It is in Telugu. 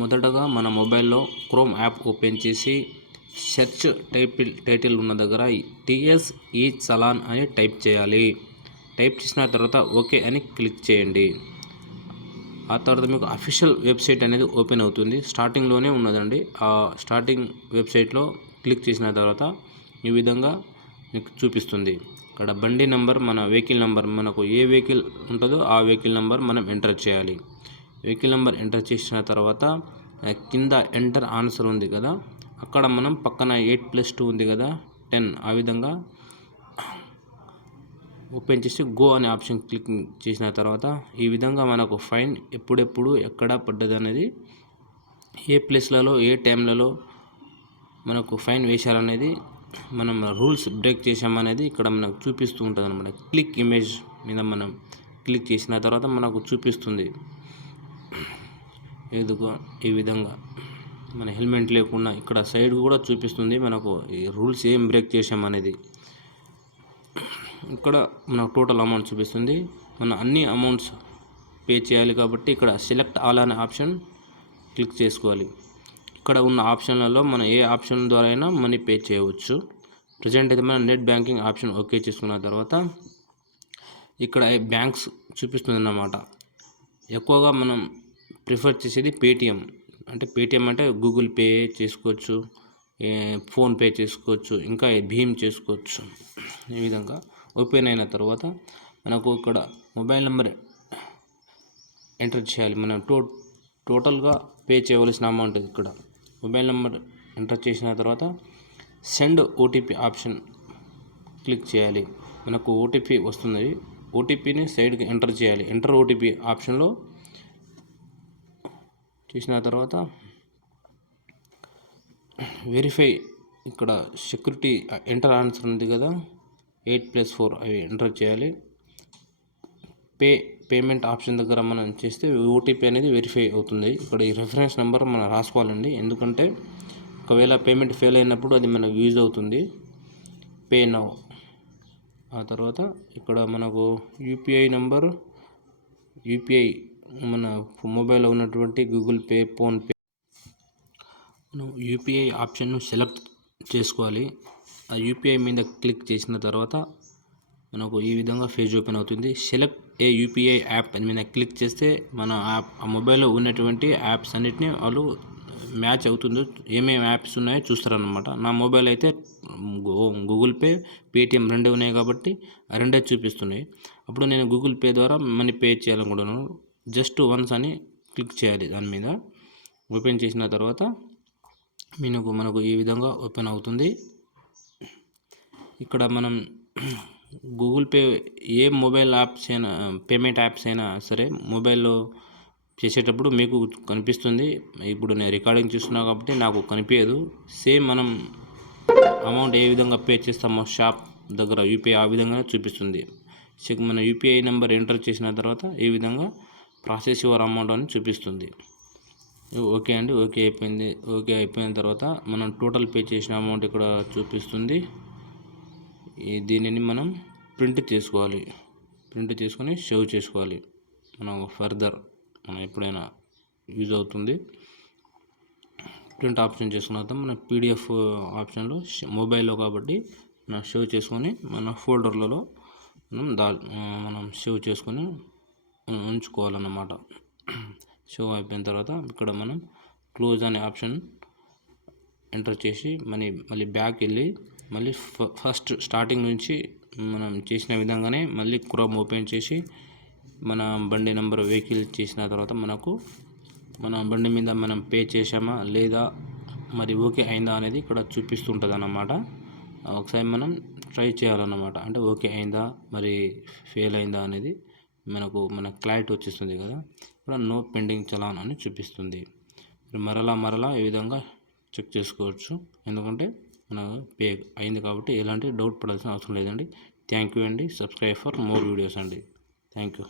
మొదటగా మన మొబైల్లో క్రోమ్ యాప్ ఓపెన్ చేసి సెర్చ్ టైటిల్ ఉన్న దగ్గర టీఎస్ ఈ చలాన్ అని టైప్ చేయాలి. టైప్ చేసిన తర్వాత ఓకే అని క్లిక్ చేయండి. ఆ తర్వాత మీకు అఫీషియల్ వెబ్సైట్ అనేది ఓపెన్ అవుతుంది. స్టార్టింగ్లోనే ఉన్నదండి. ఆ స్టార్టింగ్ వెబ్సైట్లో క్లిక్ చేసిన తర్వాత ఈ విధంగా మీకు చూపిస్తుంది. ఇక్కడ బండి నెంబర్, మన వెహికల్ నెంబర్, మనకు ఏ వెహికల్ ఉంటుందో ఆ వెహికల్ నెంబర్ మనం ఎంటర్ చేయాలి. వెహికల్ నెంబర్ ఎంటర్ చేసిన తర్వాత కింద ఎంటర్ ఆన్సర్ ఉంది కదా, అక్కడ మనం పక్కన 8+2 ఉంది కదా 10, ఆ విధంగా ఓపెన్ చేసి గో అనే ఆప్షన్ క్లిక్ చేసిన తర్వాత ఈ విధంగా మనకు ఫైన్ ఎప్పుడెప్పుడు ఎక్కడ పడ్డది అనేది, ఏ ప్లేస్లలో ఏ టైంలలో మనకు ఫైన్ వేశారనేది, మనం రూల్స్ బ్రేక్ చేసామనేది ఇక్కడ మనకు చూపిస్తూ ఉంటుంది అన్నమాట. క్లిక్ ఇమేజ్ మీద మనం క్లిక్ చేసిన తర్వాత మనకు చూపిస్తుంది. ఏదిగో ఈ విధంగా మన హెల్మెట్ లేకుండా ఇక్కడ సైడ్ కూడా చూపిస్తుంది మనకు ఈ రూల్స్ ఏం బ్రేక్ చేసామనేది. ఇక్కడ మనకు టోటల్ అమౌంట్ చూపిస్తుంది. మనం అన్ని అమౌంట్స్ పే చేయాలి కాబట్టి ఇక్కడ సెలెక్ట్ ఆల్ అనే ఆప్షన్ క్లిక్ చేసుకోవాలి. ఇక్కడ ఉన్న ఆప్షన్లలో మనం ఏ ఆప్షన్ ద్వారా అయినా మనీ పే చేయవచ్చు. ప్రజెంట్ అయితే మనం నెట్ బ్యాంకింగ్ ఆప్షన్ ఓకే చేసుకున్న తర్వాత ఇక్కడ బ్యాంక్స్ చూపిస్తుంది అన్నమాట. ఎక్కువగా మనం ప్రిఫర్ చేసేది పేటిఎం. అంటే పేటిఎం అంటే గూగుల్ పే చేసుకోవచ్చు, ఫోన్పే చేసుకోవచ్చు, ఇంకా భీమ్ చేసుకోవచ్చు. ఈ విధంగా ఓపెన్ అయిన తర్వాత మనకు ఇక్కడ మొబైల్ నెంబర్ ఎంటర్ చేయాలి. మనం టోటల్గా పే చేయవలసిన అమౌంట్ ఇక్కడ మొబైల్ నెంబర్ ఎంటర్ చేసిన తర్వాత సెండ్ ఓటీపీ ఆప్షన్ క్లిక్ చేయాలి. మనకు ఓటీపీ వస్తుంది. ఓటీపీని సైడ్కి ఎంటర్ చేయాలి. ఎంటర్ ఓటీపీ ఆప్షన్లో చేసిన తర్వాత వెరిఫై, ఇక్కడ సెక్యూరిటీ ఎంటర్ ఆన్సర్ ఉంది కదా 8+4 అవి ఎంటర్ చేయాలి. పేమెంట్ ఆప్షన్ దగ్గర మనం చేస్తే ఓటీపీ అనేది వెరిఫై అవుతుంది. ఇక్కడ ఈ రెఫరెన్స్ నెంబర్ మనం రాసుకోవాలండి, ఎందుకంటే ఒకవేళ పేమెంట్ ఫెయిల్ అయినప్పుడు అది మనకు యూజ్ అవుతుంది. Pay now. ఆ తర్వాత ఇక్కడ మనకు యూపీఐ నెంబర్, యూపీఐ మన మొబైల్లో ఉన్నటువంటి గూగుల్ పే, ఫోన్పే, మనం యూపీఐ ఆప్షన్ను సెలెక్ట్ చేసుకోవాలి. ఆ యూపీఐ మీద క్లిక్ చేసిన తర్వాత మనకు ఈ విధంగా పేజ్ ఓపెన్ అవుతుంది. సెలెక్ట్ ఏ యూపీఐ యాప్ అని మీద క్లిక్ చేస్తే మన యాప్, ఆ మొబైల్లో ఉన్నటువంటి యాప్స్ అన్నిటినీ వాళ్ళు మ్యాచ్ అవుతుందో, ఏమేమి యాప్స్ ఉన్నాయో చూస్తారనమాట. నా మొబైల్ అయితే గూగుల్ పే, పేటిఎం రెండే ఉన్నాయి కాబట్టి ఆ రెండే చూపిస్తున్నాయి. అప్పుడు నేను గూగుల్ పే ద్వారా మనీ పే చేయాలనుకుంటున్నాను. జస్ట్ వన్స్ అని క్లిక్ చేయాలి. దాని మీద ఓపెన్ చేసిన తర్వాత మనకు ఈ విధంగా ఓపెన్ అవుతుంది. ఇక్కడ మనం గూగుల్ పే ఏ మొబైల్ యాప్స్ అయినా, పేమెంట్ యాప్స్ అయినా సరే మొబైల్లో చేసేటప్పుడు మీకు కనిపిస్తుంది. ఇప్పుడు నేను రికార్డింగ్ చేస్తున్నా కాబట్టి నాకు కనిపించదు. సేమ్ మనం అమౌంట్ ఏ విధంగా పే చేస్తామో షాప్ దగ్గర యూపీఐ ఆ విధంగా చూపిస్తుంది. మన యూపీఐ నెంబర్ ఎంటర్ చేసిన తర్వాత ఈ విధంగా ప్రాసెస్ యువర్ అమౌంట్ అని చూపిస్తుంది. ఓకే అండి, ఓకే అయిపోయింది. ఓకే అయిపోయిన తర్వాత మనం టోటల్ పే చేసిన అమౌంట్ ఇక్కడ చూపిస్తుంది. దీనిని మనం ప్రింట్ చేసుకోవాలి. ప్రింట్ చేసుకొని సేవ్ చేసుకోవాలి. మనం ఫర్దర్ మనం ఎప్పుడైనా యూజ్ అవుతుంది. ప్రింట్ ఆప్షన్ చేసుకున్న తర్వాత మన పీడిఎఫ్ ఆప్షన్లో మొబైల్లో కాబట్టి మనం సేవ్ చేసుకొని మన ఫోల్డర్లలో మనం సేవ్ చేసుకొని ఉంచుకోవాలన్నమాట. సేవ్ అయిపోయిన తర్వాత ఇక్కడ మనం క్లోజ్ అనే ఆప్షన్ ఎంటర్ చేసి మళ్ళీ బ్యాక్ వెళ్ళి మళ్ళీ ఫస్ట్ స్టార్టింగ్ నుంచి మనం చేసిన విధంగానే మళ్ళీ క్రోమ్ ఓపెన్ చేసి మన బండి నెంబర్, వెహికల్ చేసిన తర్వాత మనకు మన బండి మీద మనం పే చేసామా లేదా, మరి ఓకే అయిందా అనేది ఇక్కడ చూపిస్తుంటుంది అన్నమాట. ఒకసారి మనం ట్రై చేయాలన్నమాట. అంటే ఓకే అయిందా మరి ఫెయిల్ అయిందా అనేది మన క్లారిటీ వచ్చేస్తుంది కదా. ఇక్కడ నో పెండింగ్ చలాన్ అని చూపిస్తుంది. మరలా ఈ విధంగా చెక్ చేసుకోవచ్చు, ఎందుకంటే మన పే అయింది కాబట్టి ఎలాంటి డౌట్ పడాల్సిన అవసరం లేదండి. థ్యాంక్ యూ అండి. సబ్స్క్రైబ్ ఫర్ మోర్ వీడియోస్ అండి. Thank you.